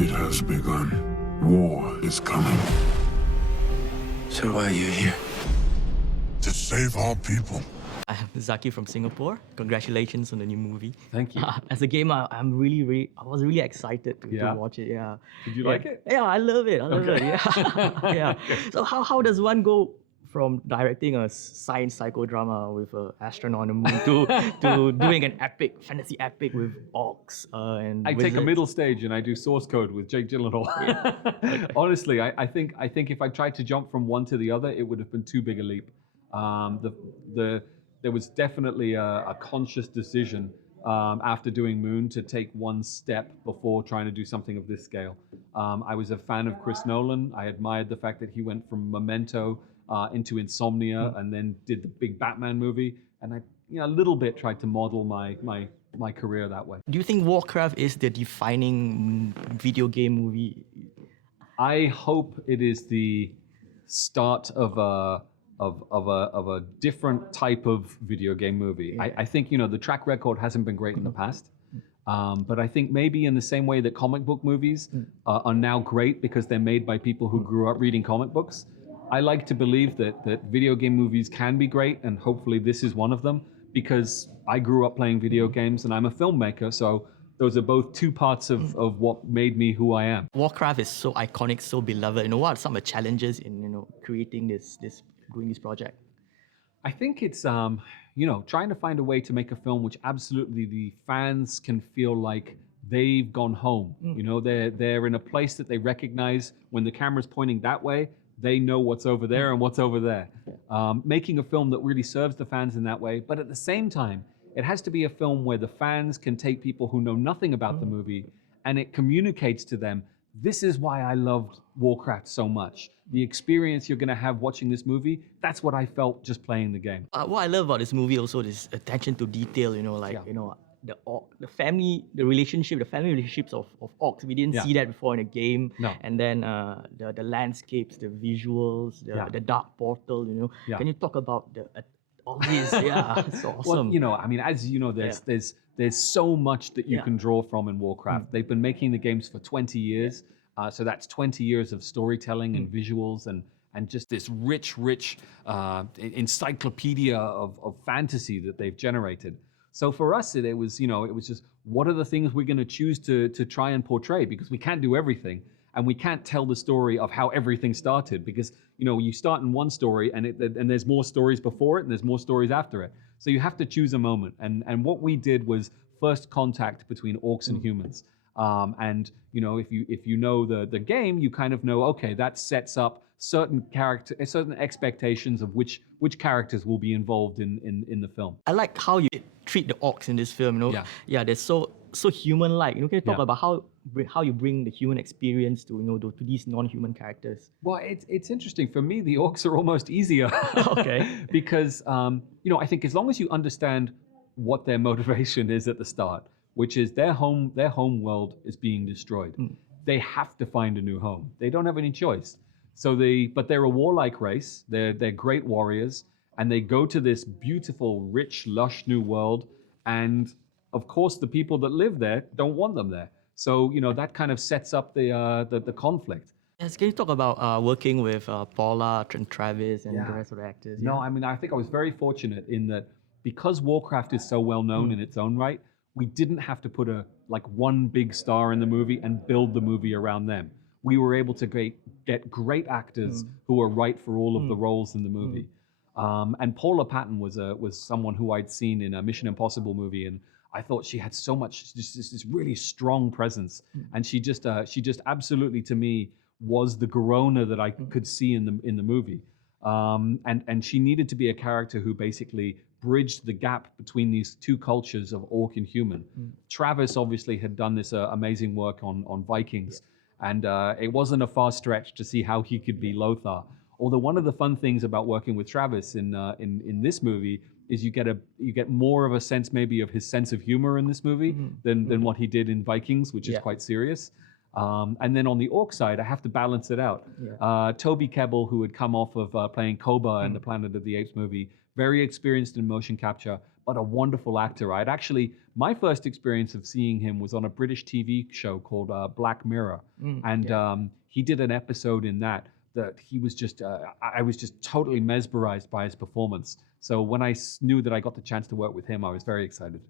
It has begun. War is coming. So why are you here? To save our people. I'm Zaki from Singapore. Congratulations on the new movie. Thank you. As a gamer, I was really excited to watch it. Yeah. Did you like it? Yeah, I love it. I love it. Yeah. Yeah. So how does one go from directing a science psychodrama with an astronaut on the moon to doing an epic, fantasy epic with orcs and I wizards? take a middle stage and I do source code with Jake Gyllenhaal. Honestly, I think if I tried to jump from one to the other, it would have been too big a leap. There was definitely a conscious decision after doing Moon to take one step before trying to do something of this scale. I was a fan of Chris Nolan. I admired the fact that he went from Memento into Insomnia and then did the big Batman movie. And I, a little bit tried to model my career that way. Do you think Warcraft is the defining video game movie? I hope it is the start of a different type of video game movie. Yeah. I think the track record hasn't been great in the past, but I think maybe in the same way that comic book movies are now great because they're made by people who grew up reading comic books. I like to believe that video game movies can be great, and hopefully this is one of them, because I grew up playing video games and I'm a filmmaker, so those are both two parts of what made me who I am. Warcraft is so iconic, so beloved. What are some of the challenges in creating doing this project? I think it's trying to find a way to make a film which absolutely the fans can feel like they've gone home. They're in a place that they recognize. When the camera's pointing that way, they know what's over there and what's over there. Making a film that really serves the fans in that way, but at the same time, it has to be a film where the fans can take people who know nothing about the movie and it communicates to them, this is why I loved Warcraft so much. The experience you're going to have watching this movie, that's what I felt just playing the game. What I love about this movie also is attention to detail, the family relationships of orcs. We didn't see that before in a game. No. And then the landscapes, the visuals, the dark portal, Can you talk about all these? Yeah, it's awesome. Well, as you know, there's so much that you can draw from in Warcraft. They've been making the games for 20 years. So that's 20 years of storytelling and visuals and just this rich encyclopedia of fantasy that they've generated. So for us, it was just, what are the things we're going to choose to try and portray? Because we can't do everything. And we can't tell the story of how everything started, because you start in one story and there's more stories before it and there's more stories after it. So you have to choose a moment. And what we did was first contact between orcs and humans. If you know the game, you kind of know, okay, that sets up certain expectations of which characters will be involved in the film. I like how you treat the orcs in this film. Yeah, they're so human-like. Can you talk about how you bring the human experience to these non-human characters? Well, it's interesting. For me, the orcs are almost easier. Okay. Because I think as long as you understand what their motivation is at the start, which is their home world is being destroyed. They have to find a new home. They don't have any choice. But they're a warlike race. They're great warriors, and they go to this beautiful, rich, lush new world. And of course, the people that live there don't want them there. So that kind of sets up the conflict. Yes, can you talk about working with Paula and Travis and the rest of the actors? No, I think I was very fortunate in that because Warcraft is so well known in its own right, we didn't have to put one big star in the movie and build the movie around them. We were able to get great actors who were right for all of the roles in the movie. And Paula Patton was someone who I'd seen in a Mission Impossible movie, and I thought she had so much, this really strong presence. And she just absolutely, to me, was the Garona that I could see in the movie. And she needed to be a character who basically bridged the gap between these two cultures of orc and human. Travis obviously had done this amazing work on Vikings, and it wasn't a far stretch to see how he could be Lothar. Although one of the fun things about working with Travis in this movie is you get more of a sense maybe of his sense of humor in this movie than what he did in Vikings, which is quite serious. And then on the orc side, I have to balance it out. Toby Kebbell, who had come off of playing Koba in the Planet of the Apes movie, very experienced in motion capture, but a wonderful actor. I'd actually, my first experience of seeing him was on a British TV show called Black Mirror. He did an episode in that he was just, I was just totally mesmerized by his performance. So when I knew that I got the chance to work with him, I was very excited.